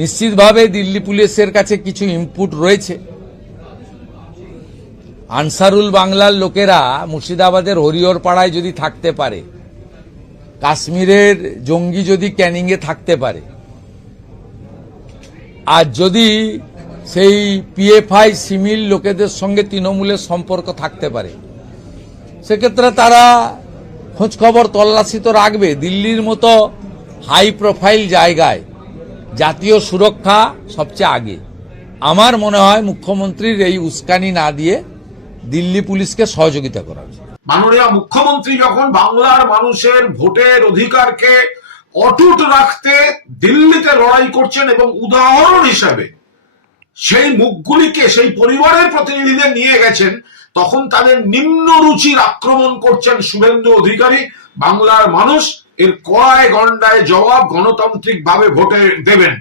নিশ্চিতভাবে দিল্লি পুলিশের কাছে কিছু ইনপুট রয়েছে। আনসারুল বাংলার লোকেরা মুর্শিদাবাদের হরিহরপাড়ায় যদি থাকতে পারে, কাশ্মীরের জঙ্গি যদি ক্যানিংয়ে থাকতে পারে, আর যদি সেই পিএফআই সিমিল লোকেদের সঙ্গে তৃণমূলের সম্পর্ক থাকতে পারে, সেক্ষেত্রে তারা খোঁজখবর তল্লাশি তো রাখবে। দিল্লির মতো হাই প্রোফাইল জায়গায় জাতীয় সুরক্ষা সবচেয়ে আগে। আমার মনে হয় মুখ্যমন্ত্রীর এই উস্কানি না দিয়ে দিল্লি পুলিশকে সহযোগিতা করা উচিত। মাননীয় মুখ্যমন্ত্রী যখন বাংলার মানুষের ভোটের অধিকারকে অটুট রাখতে দিল্লিতে লড়াই করছেন এবং উদাহরণ হিসেবে সেই মুখগুলিকে, সেই পরিবারের প্রতিনিধিদের নিয়ে গেছেন, তখন তাদের নিম্ন রুচির আক্রমণ করছেন শুভেন্দু অধিকারী। বাংলার মানুষ এর কড়ায় গন্ডায় জবাব গণতান্ত্রিক ভাবে ভোটে দেবেন।